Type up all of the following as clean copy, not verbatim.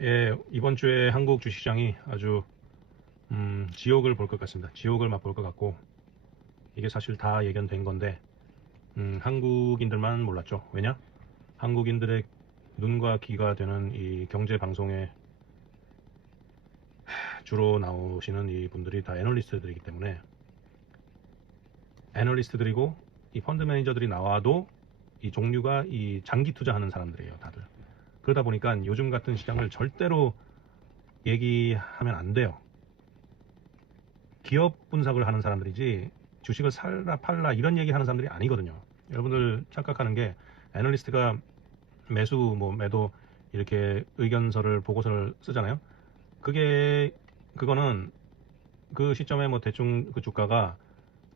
예, 이번 주에 한국 주식시장이 아주 지옥을 볼 것 같습니다. 지옥을 맛볼 것 같고, 이게 사실 다 예견된 건데 한국인들만 몰랐죠. 왜냐? 한국인들의 눈과 귀가 되는 이 경제 방송에 주로 나오시는 이 분들이 다 애널리스트들이기 때문에, 애널리스트들이고 이 펀드 매니저들이 나와도 이 종류가 이 장기 투자하는 사람들이에요, 다들. 그러다 보니까 요즘 같은 시장을 절대로 얘기하면 안 돼요. 기업 분석을 하는 사람들이지 주식을 살라 팔라 이런 얘기 하는 사람들이 아니거든요. 여러분들 착각하는 게, 애널리스트가 매수 뭐 매도 이렇게 의견서를 보고서를 쓰잖아요. 그거는 그 시점에 뭐 대충 그 주가가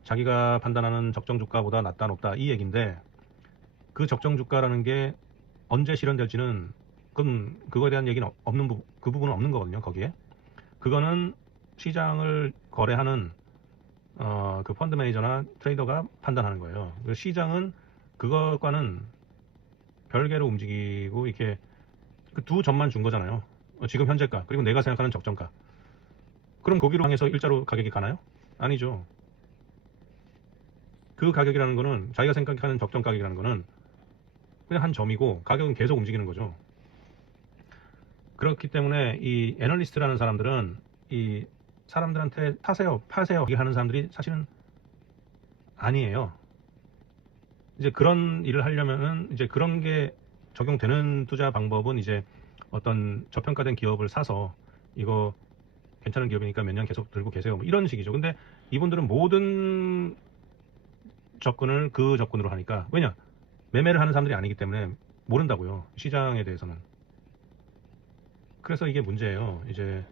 자기가 판단하는 적정 주가보다 낮다 높다 이 얘기인데, 그 적정 주가라는 게 언제 실현될지는, 그건 그거에 대한 얘기는 없는 그 부분은 없는 거거든요. 거기에 그거는 시장을 거래하는 그 펀드 매니저나 트레이더가 판단하는 거예요. 시장은 그것과는 별개로 움직이고, 이렇게 그 두 점만 준 거잖아요. 지금 현재가, 그리고 내가 생각하는 적정가. 그럼 거기로 향해서 일자로 가격이 가나요? 아니죠. 그 가격이라는 거는, 자기가 생각하는 적정 가격이라는 거는 그냥 한 점이고, 가격은 계속 움직이는 거죠. 그렇기 때문에 이 애널리스트라는 사람들은 이 사람들한테 타세요, 파세요 하는 사람들이 사실은 아니에요. 이제 그런 일을 하려면은, 이제 그런 게 적용되는 투자 방법은, 이제 어떤 저평가된 기업을 사서 이거 괜찮은 기업이니까 몇 년 계속 들고 계세요, 뭐 이런 식이죠. 근데 이분들은 모든 접근을 그 접근으로 하니까, 왜냐? 매매를 하는 사람들이 아니기 때문에 모른다고요, 시장에 대해서는. 그래서 이게 문제예요. 이제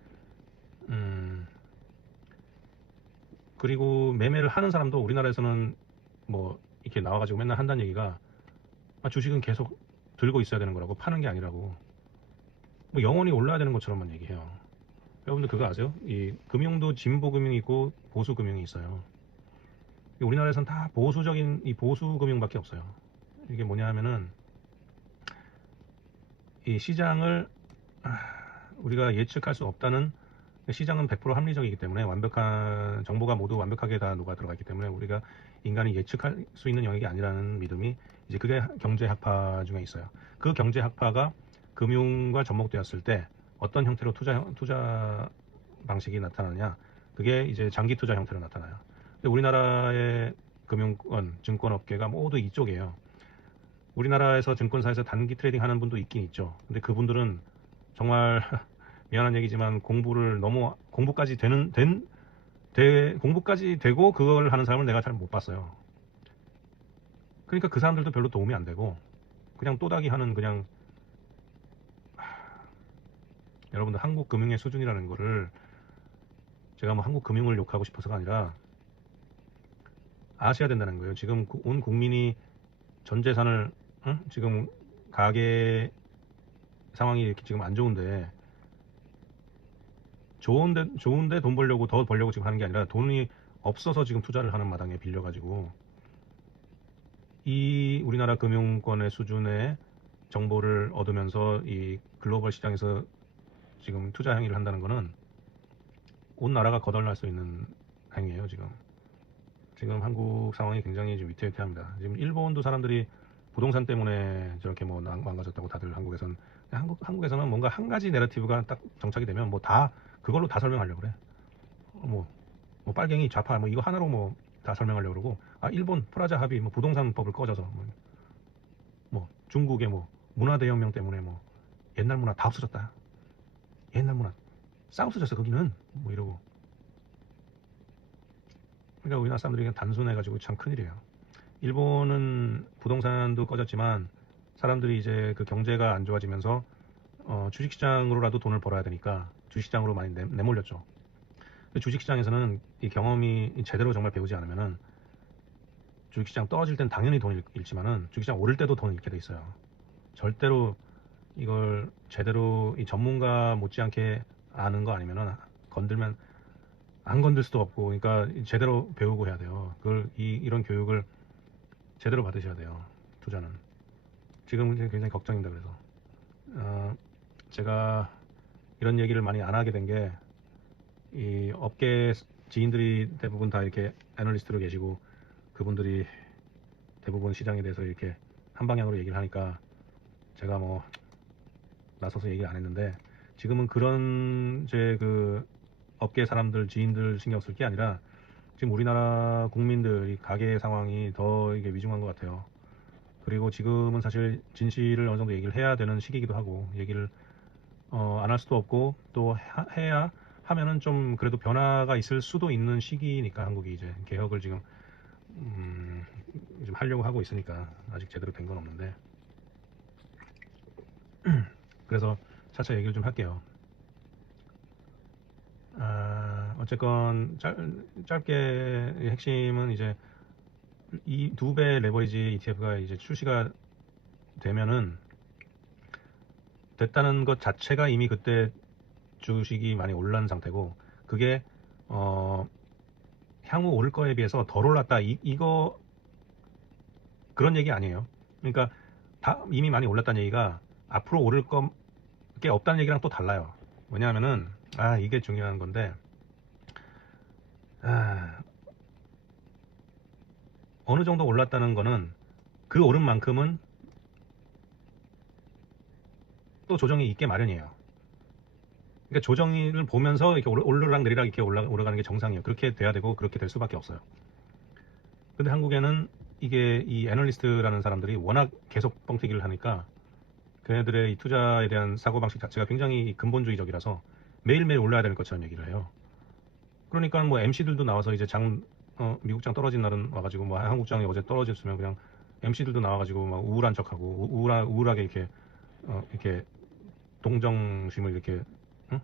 그리고 매매를 하는 사람도 우리나라에서는 뭐 이렇게 나와가지고 맨날 한다는 얘기가, 주식은 계속 들고 있어야 되는 거라고, 파는 게 아니라고, 뭐 영원히 올라야 되는 것처럼만 얘기해요. 여러분들 그거 아세요? 이 금융도 진보 금융이 있고 보수 금융이 있어요. 우리나라에서는 다 보수적인 이 보수 금융밖에 없어요. 이게 뭐냐 하면은, 이 시장을 우리가 예측할 수 없다는, 시장은 100% 합리적이기 때문에, 완벽한 정보가 모두 완벽하게 다 녹아 들어가기 때문에 우리가 인간이 예측할 수 있는 영역이 아니라는 믿음이, 이제 그게 경제학파 중에 있어요. 그 경제학파가 금융과 접목되었을 때 어떤 형태로 투자 방식이 나타나냐, 그게 이제 장기 투자 형태로 나타나요. 근데 우리나라의 금융권, 증권업계가 모두 이쪽이에요. 우리나라에서 증권사에서 단기 트레이딩 하는 분도 있긴 있죠. 근데 그분들은 정말 미안한 얘기지만, 공부를 너무, 공부까지 되고 그걸 하는 사람을 내가 잘 못 봤어요. 그러니까 그 사람들도 별로 도움이 안 되고, 그냥 또다기 하는, 그냥 여러분들 한국 금융의 수준이라는 거를, 제가 뭐 한국 금융을 욕하고 싶어서가 아니라 아셔야 된다는 거예요. 지금 온 국민이 전 재산을, 지금 가계 상황이 이렇게 지금 안 좋은데, 좋은데 돈 벌려고, 더 벌려고 지금 하는 게 아니라, 돈이 없어서 지금 투자를 하는 마당에 빌려가지고 이 우리나라 금융권의 수준의 정보를 얻으면서 이 글로벌 시장에서 지금 투자 행위를 한다는 거는 온 나라가 거덜날 수 있는 행위예요. 지금 한국 상황이 굉장히 좀 위태위태합니다. 지금 일본도 사람들이 부동산 때문에 저렇게 뭐 망가졌다고 다들 한국에서는, 한국에서는 뭔가 한 가지 내러티브가 딱 정착이 되면 뭐 다 그걸로 다 설명하려고 그래. 뭐 빨갱이 좌파 뭐 이거 하나로 뭐 다 설명하려고 그러고, 일본 프라자 합의 뭐 부동산법을 꺼져서, 뭐 중국의 뭐 문화 대혁명 때문에 뭐 옛날 문화 다 없어졌다, 옛날 문화 싹 없어졌어 거기는, 뭐 이러고. 그러니까 우리나라 사람들이 그냥 단순해가지고 참 큰일이에요. 일본은 부동산도 꺼졌지만 사람들이 이제 그 경제가 안 좋아지면서 주식시장으로라도 돈을 벌어야 되니까 주식시장으로 많이 내몰렸죠. 주식시장에서는 이 경험이 제대로 정말 배우지 않으면은, 주식시장 떨어질 땐 당연히 돈을 잃지만은 주식시장 오를 때도 돈을 잃게 돼 있어요. 절대로 이걸 제대로 이 전문가 못지않게 아는 거 아니면은 건들면 안 건들 수도 없고, 그러니까 제대로 배우고 해야 돼요. 이런 교육을 제대로 받으셔야 돼요. 투자는. 지금 굉장히 걱정입니다. 그래서 제가 이런 얘기를 많이 안 하게 된 게 이 업계 지인들이 대부분 다 이렇게 애널리스트로 계시고 그분들이 대부분 시장에 대해서 이렇게 한 방향으로 얘기를 하니까 제가 뭐 나서서 얘기를 안 했는데 지금은 그런 제 그 업계 사람들 지인들 신경 쓸 게 아니라 지금 우리나라 국민들이 가계 상황이 더 이게 위중한 것 같아요. 그리고 지금은 사실 진실을 어느 정도 얘기를 해야 되는 시기이기도 하고 얘기를 안 할 수도 없고 또 해야 하면은 좀 그래도 변화가 있을 수도 있는 시기니까 한국이 이제 개혁을 지금 좀 하려고 하고 있으니까 아직 제대로 된 건 없는데 그래서 차차 얘기를 좀 할게요. 어쨌건 짧게 핵심은 이제 이 두 배 레버리지 ETF가 이제 출시가 되면은 됐다는 것 자체가 이미 그때 주식이 많이 올란 상태고 그게 향후 오를 거에 비해서 덜 올랐다 이거 그런 얘기 아니에요. 그러니까 이미 많이 올랐다는 얘기가 앞으로 오를 게 없다는 얘기랑 또 달라요. 왜냐하면은 이게 중요한 건데 어느 정도 올랐다는 거는 그 오른 만큼은 또 조정이 있게 마련이에요. 그러니까 조정을 보면서 이렇게 오르락 내리락 이렇게 올라가는 게 정상이에요. 그렇게 돼야 되고 그렇게 될 수밖에 없어요. 근데 한국에는 이게 이 애널리스트라는 사람들이 워낙 계속 뻥튀기를 하니까 걔네들의 이 투자에 대한 사고방식 자체가 굉장히 근본주의적이라서 매일매일 올라야 될 것처럼 얘기를 해요. 그러니까 뭐 MC들도 나와서 이제 미국 장 떨어진 날은 와가지고 뭐 한국 장이 어제 떨어졌으면 그냥 MC들도 나와가지고 막 우울한 척하고 우울하게 이렇게 동정심을 이렇게 응?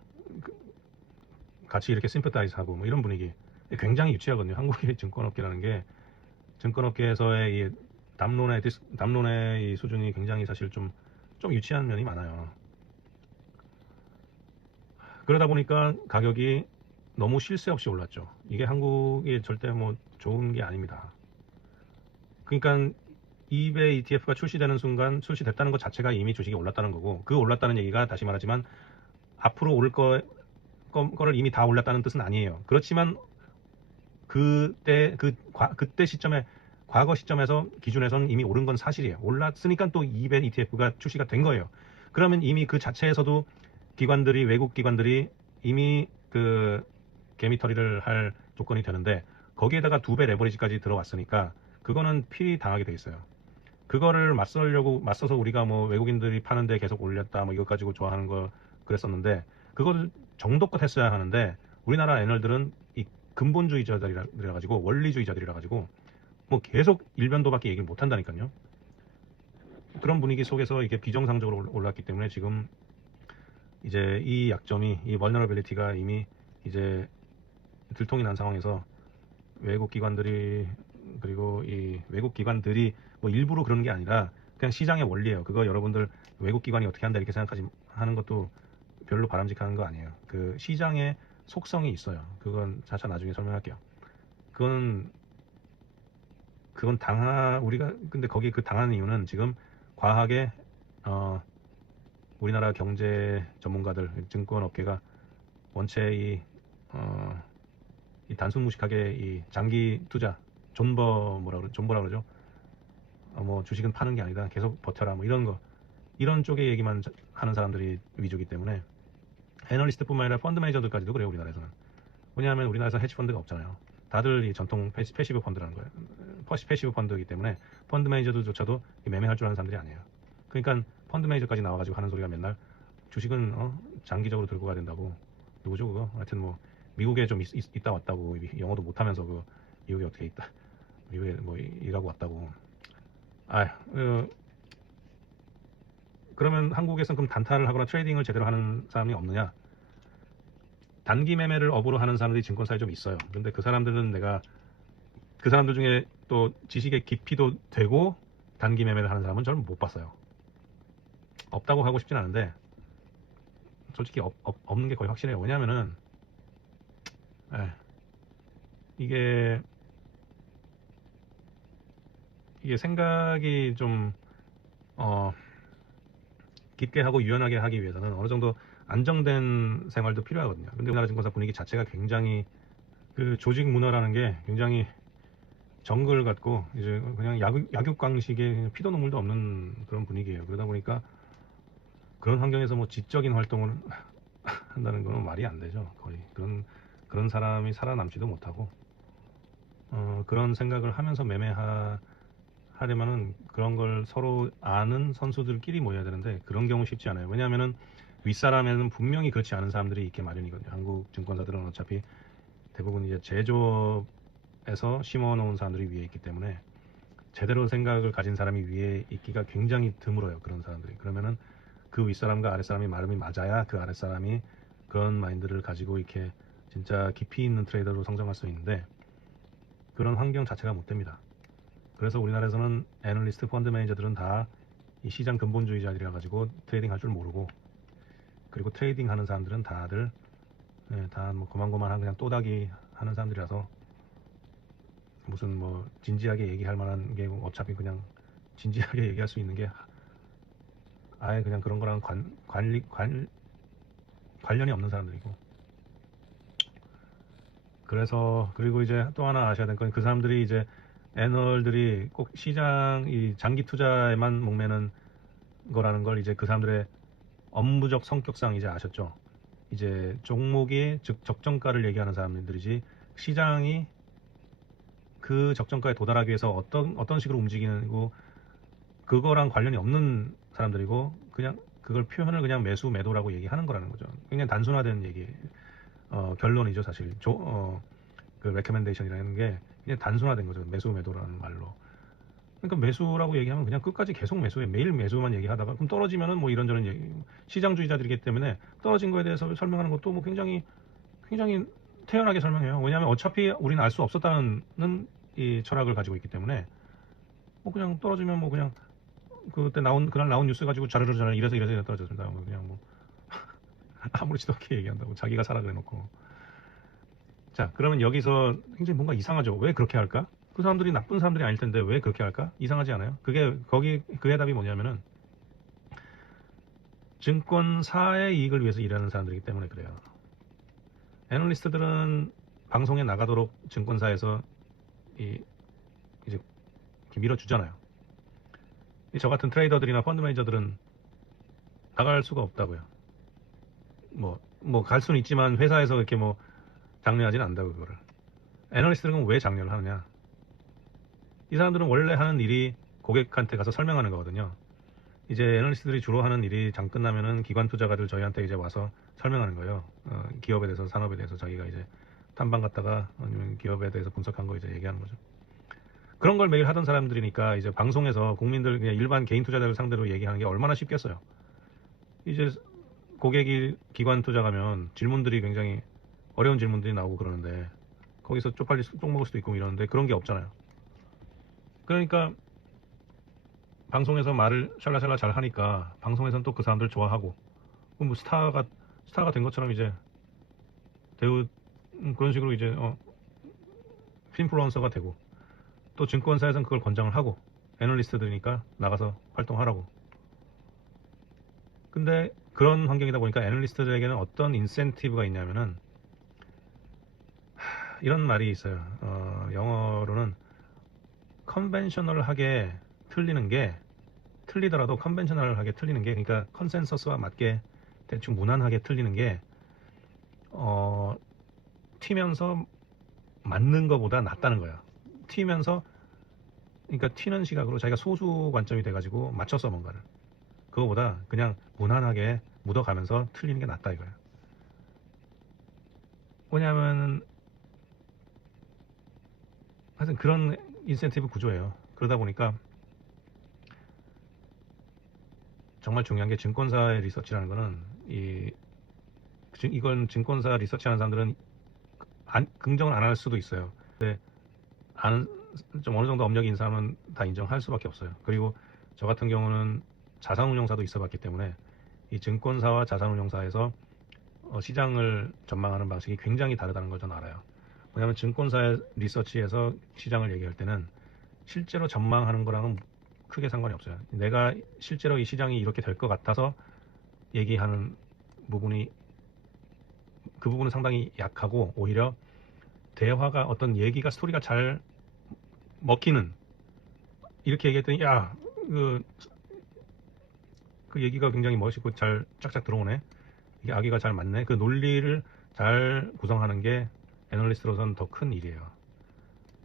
같이 이렇게 심퍼타이즈하고 뭐 이런 분위기 굉장히 유치하거든요. 한국의 증권업계라는 게 증권업계에서의 이 담론의 이 수준이 굉장히 사실 좀 유치한 면이 많아요. 그러다 보니까 가격이 너무 쉴 새 없이 올랐죠. 이게 한국이 절대 뭐 좋은 게 아닙니다. 그러니까 이베 ETF가 출시되는 순간 출시됐다는 것 자체가 이미 주식이 올랐다는 거고 그 올랐다는 얘기가 다시 말하지만 앞으로 오를 거를 이미 다 올랐다는 뜻은 아니에요. 그렇지만 그때 시점에 과거 시점에서 기준에서는 이미 오른 건 사실이에요. 올랐으니까 또 이벤 ETF가 출시가 된 거예요. 그러면 이미 그 자체에서도 외국 기관들이 이미 그 개미 털이를 할 조건이 되는데 거기에다가 2배 레버리지까지 들어왔으니까 그거는 필히 당하게 돼 있어요. 그거를 맞서서 우리가 뭐 외국인들이 파는데 계속 올렸다 뭐 이것 가지고 좋아하는 거 그랬었는데 그걸 정도껏 했어야 하는데 우리나라 애널들은 이 근본주의자들이라 가지고 원리주의자들이라 가지고 뭐 계속 일변도밖에 얘기를 못 한다니까요. 그런 분위기 속에서 이게 비정상적으로 올랐기 때문에 지금 이제 이 약점이 이 vulnerability가 이미 이제 들통이 난 상황에서 외국 기관들이 그리고 이 외국 기관들이 뭐 일부러 그러는 게 아니라 그냥 시장의 원리예요. 그거 여러분들 외국 기관이 어떻게 한다 이렇게 하는 것도 별로 바람직한 거 아니에요. 그 시장의 속성이 있어요. 그건 차차 나중에 설명할게요. 그건 우리가 근데 거기 그 당하는 이유는 지금 과하게 우리나라 경제 전문가들 증권업계가 원체 이 단순 무식하게 이 장기 투자 존버라 그러죠. 뭐 주식은 파는 게 아니다. 계속 버텨라 뭐 이런 쪽의 얘기만 하는 사람들이 위주기 때문에 애널리스트뿐만 아니라 펀드 매니저들까지도 그래요. 우리나라에서는. 왜냐하면 우리나라에서 헤지 펀드가 없잖아요. 다들 이 전통 패시브 펀드라는 거예요. 패시브 펀드이기 때문에 펀드 매니저들조차도 매매할 줄 아는 사람들이 아니에요. 그러니까 펀드 매니저까지 나와가지고 하는 소리가 맨날 주식은 장기적으로 들고 가야 된다고. 누구죠 그거? 하여튼 뭐 미국에 좀 있다 왔다고 영어도 못하면서 그 미국에 어떻게 있다 미국에 뭐 일하고 왔다고. 그러면 한국에서는 그럼 단타를 하거나 트레이딩을 제대로 하는 사람이 없느냐? 단기 매매를 업으로 하는 사람들이 증권사에 좀 있어요. 근데 그 사람들은 내가 그 사람들 중에 또 지식의 깊이도 되고 단기 매매를 하는 사람은 저는 못 봤어요. 없다고 하고 싶진 않은데 솔직히 없는 게 거의 확실해요. 왜냐면은 이게 생각이 좀 깊게 하고 유연하게 하기 위해서는 어느 정도 안정된 생활도 필요하거든요. 근데 우리나라 증권사 분위기 자체가 굉장히 그 조직 문화라는 게 굉장히 정글 같고 이제 그냥 약육강식의 피도 눈물도 없는 그런 분위기예요. 그러다 보니까 그런 환경에서 뭐 지적인 활동을 한다는 건 말이 안 되죠. 거의 그런 사람이 살아남지도 못하고 그런 생각을 하면서 하려면은 그런 걸 서로 아는 선수들끼리 모여야 되는데 그런 경우 쉽지 않아요. 왜냐하면은 윗사람에는 분명히 그렇지 않은 사람들이 있게 마련이거든요. 한국 증권사들은 어차피 대부분 이제 제조업에서 심어놓은 사람들이 위에 있기 때문에 제대로 생각을 가진 사람이 위에 있기가 굉장히 드물어요. 그런 사람들이. 그러면은 그 윗사람과 아랫사람이 말음이 맞아야 그 아랫사람이 그런 마인드를 가지고 이렇게 진짜 깊이 있는 트레이더로 성장할 수 있는데 그런 환경 자체가 못 됩니다. 그래서 우리나라에서는 애널리스트 펀드 매니저들은 다 이 시장 근본주의자들이라 가지고 트레이딩 할 줄 모르고 그리고 트레이딩 하는 사람들은 다들 다 뭐 고만고만한 그냥 또다기 하는 사람들이라서 무슨 뭐 진지하게 얘기할 만한 게 어차피 그냥 진지하게 얘기할 수 있는 게 아예 그냥 그런 거랑 관련이 없는 사람들이고 그래서 그리고 이제 또 하나 아셔야 될 건 그 사람들이 이제 애널들이 꼭 시장 이 장기 투자에만 목매는 거라는 걸 이제 그 사람들의 업무적 성격상 이제 아셨죠. 이제 종목의 즉 적정가를 얘기하는 사람들이지 시장이 그 적정가에 도달하기 위해서 어떤 식으로 움직이고 그거랑 관련이 없는 사람들이고 그냥 그걸 표현을 그냥 매수 매도라고 얘기하는 거라는 거죠. 굉장히 단순화된 얘기 결론이죠 사실. 그 레커멘데이션이라는 게 그냥 단순화된 거죠. 매수 매도라는 말로. 그러니까 매수라고 얘기하면 그냥 끝까지 계속 매수해. 매일 매수만 얘기하다가 그럼 떨어지면은 뭐 이런저런 얘기 시장주의자들이기 때문에 떨어진 거에 대해서 설명하는 것도 뭐 굉장히 태연하게 설명해요. 왜냐하면 어차피 우리는 알 수 없었다는 이 철학을 가지고 있기 때문에 뭐 그냥 떨어지면 뭐 그냥 그날 나온 뉴스 가지고 자르르 이래서 떨어졌습니다. 뭐 그냥 뭐 아무렇지도 않게 얘기한다고 자기가 사라 그래놓고. 자, 그러면 여기서 굉장히 뭔가 이상하죠. 왜 그렇게 할까? 그 사람들이 나쁜 사람들이 아닐 텐데 왜 그렇게 할까? 이상하지 않아요? 그 해답이 뭐냐면은 증권사의 이익을 위해서 일하는 사람들이기 때문에 그래요. 애널리스트들은 방송에 나가도록 증권사에서 이제 밀어주잖아요. 저 같은 트레이더들이나 펀드 매니저들은 나갈 수가 없다고요. 뭐 갈 수는 있지만 회사에서 이렇게 뭐 장려하지는 않는다고 그거를. 애널리스트들은 왜 장려를 하느냐? 이 사람들은 원래 하는 일이 고객한테 가서 설명하는 거거든요. 이제 애널리스트들이 주로 하는 일이 장 끝나면은 기관 투자가들 저희한테 이제 와서 설명하는 거예요. 기업에 대해서 산업에 대해서 자기가 이제 탐방 갔다가 아니면 기업에 대해서 분석한 거 이제 얘기하는 거죠. 그런 걸 매일 하던 사람들이니까 이제 방송에서 국민들 그냥 일반 개인 투자자들 상대로 얘기하는 게 얼마나 쉽겠어요. 이제 고객이 기관 투자 가면 질문들이 굉장히 어려운 질문들이 나오고 그러는데 거기서 쪽먹을 수도 있고 이러는데 그런 게 없잖아요. 그러니까 방송에서 말을 샬라샬라 잘 하니까 방송에서는 또 그 사람들 좋아하고 뭐 스타가 된 것처럼 이제 그런 식으로 이제 인플루언서가 되고 또 증권사에서는 그걸 권장을 하고 애널리스트들이니까 나가서 활동하라고. 근데 그런 환경이다 보니까 애널리스트들에게는 어떤 인센티브가 있냐면은 이런 말이 있어요. 영어로는 컨벤셔널하게 틀리더라도 컨벤셔널하게 틀리는 게 그러니까 컨센서스와 맞게 대충 무난하게 틀리는 게 튀면서 맞는 것보다 낫다는 거예요. 그러니까 튀는 시각으로 자기가 소수 관점이 돼가지고 맞췄어 뭔가를. 그거보다 그냥 무난하게 묻어가면서 틀리는 게 낫다 이거예요. 왜냐하면 하여튼 그런 인센티브 구조예요. 그러다 보니까 정말 중요한 게 증권사의 리서치라는 거는 이건 증권사 리서치하는 사람들은 긍정을 안 할 수도 있어요. 근데 좀 어느 정도 업력이 있는 사람은 다 인정할 수밖에 없어요. 그리고 저 같은 경우는 자산운용사도 있어봤기 때문에 이 증권사와 자산운용사에서 시장을 전망하는 방식이 굉장히 다르다는 걸 저는 알아요. 왜냐하면 증권사의 리서치에서 시장을 얘기할 때는 실제로 전망하는 거랑은 크게 상관이 없어요. 내가 실제로 이 시장이 이렇게 될 것 같아서 얘기하는 부분이 그 부분은 상당히 약하고 오히려 대화가 어떤 얘기가 스토리가 잘 먹히는 이렇게 얘기했더니 야 그 얘기가 굉장히 멋있고 잘 짝짝 들어오네. 이게 아기가 잘 맞네. 그 논리를 잘 구성하는 게 애널리스트로서는 더 큰 일이에요.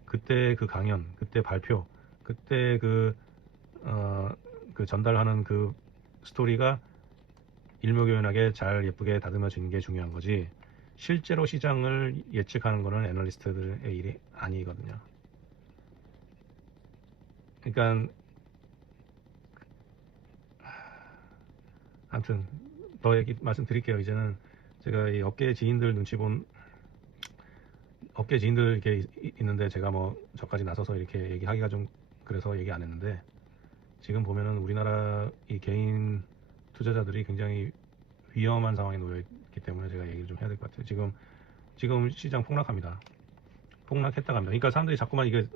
그때 그 강연, 그때 발표, 그때 그 전달하는 그 스토리가 일목요연하게 잘 예쁘게 다듬어지는 게 중요한 거지. 실제로 시장을 예측하는 거는 애널리스트들의 일이 아니거든요. 그러니까 아무튼 더 얘기 말씀드릴게요. 이제는 제가 이 업계 지인들 눈치 본 업계 지인들 이렇게 있는데 제가 뭐 저까지 나서서 이렇게 얘기하기가 좀 그래서 얘기 안 했는데 지금 보면은 우리나라 이 개인 투자자들이 굉장히 위험한 상황에 놓여 있기 때문에 제가 얘기를 좀 해야 될 것 같아요. 지금 시장 폭락합니다. 폭락했다고 합니다. 그러니까 사람들이 자꾸만 이게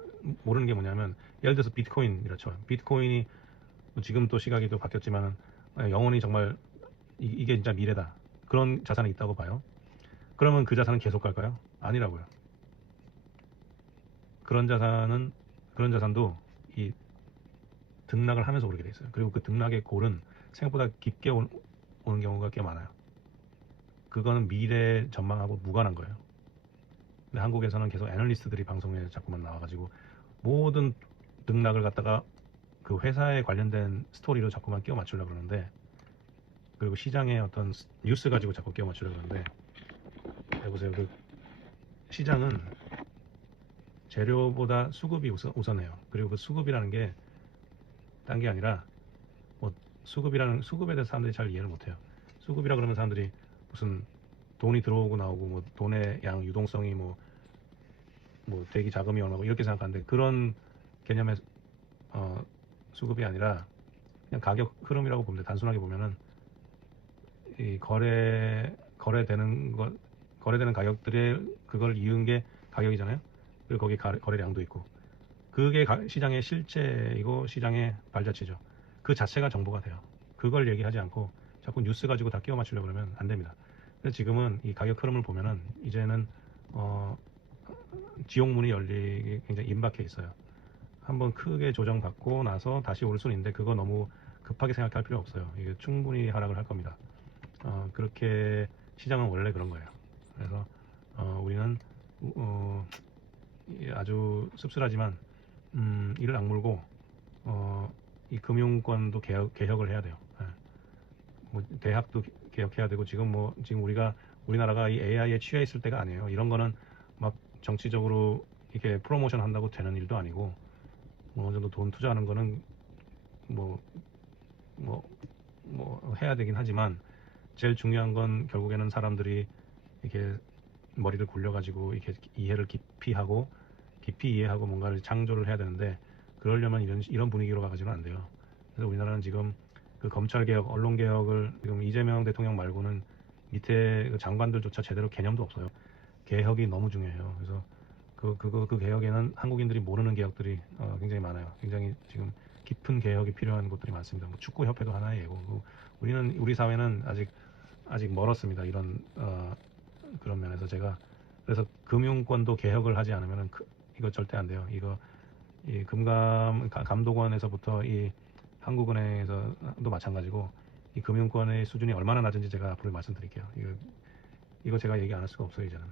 모르는 게 뭐냐면 예를 들어서 비트코인이라죠. 비트코인이 지금 또 시각이 또 바뀌었지만 영원히 정말 이게 진짜 미래다. 그런 자산이 있다고 봐요. 그러면 그 자산은 계속 갈까요? 아니라고요. 그런 자산도 이 등락을 하면서 오르게 돼 있어요. 그리고 그 등락의 골은 생각보다 깊게 오는 경우가 꽤 많아요. 그거는 미래 전망하고 무관한 거예요. 근데 한국에서는 계속 애널리스트들이 방송에 자꾸만 나와가지고 모든 등락을 갖다가 그 회사에 관련된 스토리로 자꾸만 끼워 맞추려고 그러는데 그리고 시장의 어떤 뉴스 가지고 자꾸 끼워 맞추려고 그러는데 해보세요. 그 시장은 재료보다 수급이 우선해요. 그리고 그 수급이라는 게 딴 게 아니라 뭐 수급에 대해서 사람들이 잘 이해를 못해요. 수급이라 그러면 사람들이 무슨 돈이 들어오고 나오고 뭐 돈의 양 유동성이 뭐 대기 자금이 얼마고 이렇게 생각하는데 그런 개념의 수급이 아니라 그냥 가격 흐름이라고 보면 돼. 단순하게 보면은 이 거래되는 가격들의 그걸 이은 게 가격이잖아요. 그리고 거기 거래량도 있고 그게 시장의 실체이고 시장의 발자취죠. 그 자체가 정보가 돼요. 그걸 얘기하지 않고 자꾸 뉴스 가지고 다 끼워 맞추려고 그러면 안 됩니다. 그래서 지금은 이 가격 흐름을 보면은 이제는 지옥문이 열리기 굉장히 임박해 있어요. 한번 크게 조정받고 나서 다시 오를 수는 있는데 그거 너무 급하게 생각할 필요 없어요. 이게 충분히 하락을 할 겁니다. 그렇게 시장은 원래 그런 거예요. 그래서 우리는 아주 씁쓸하지만 이를 악물고 이 금융권도 개혁을 해야 돼요. 뭐 대학도 개혁해야 되고 지금 우리나라가 이 AI에 취해 있을 때가 아니에요. 이런 거는 막 정치적으로 이렇게 프로모션 한다고 되는 일도 아니고 어느 정도 돈 투자하는 거는 뭐 해야 되긴 하지만 제일 중요한 건 결국에는 사람들이 이렇게 머리를 굴려가지고 이렇게 이해를 깊이 이해하고 뭔가를 창조를 해야 되는데 그러려면 이런 분위기로 가가지고는 안 돼요. 그래서 우리나라는 지금 그 검찰개혁, 언론개혁을 지금 이재명 대통령 말고는 밑에 그 장관들조차 제대로 개념도 없어요. 개혁이 너무 중요해요. 그래서 그 개혁에는 한국인들이 모르는 개혁들이 굉장히 많아요. 굉장히 지금 깊은 개혁이 필요한 곳들이 많습니다. 뭐 축구협회도 하나의 예고. 우리 사회는 아직 멀었습니다. 이런 그런 면에서 그래서 금융권도 개혁을 하지 않으면 이거 절대 안 돼요. 이 감독원에서부터 이 한국은행에서도 마찬가지고 이 금융권의 수준이 얼마나 낮은지 제가 앞으로 말씀드릴게요. 이거 제가 얘기 안 할 수가 없어요, 이제는.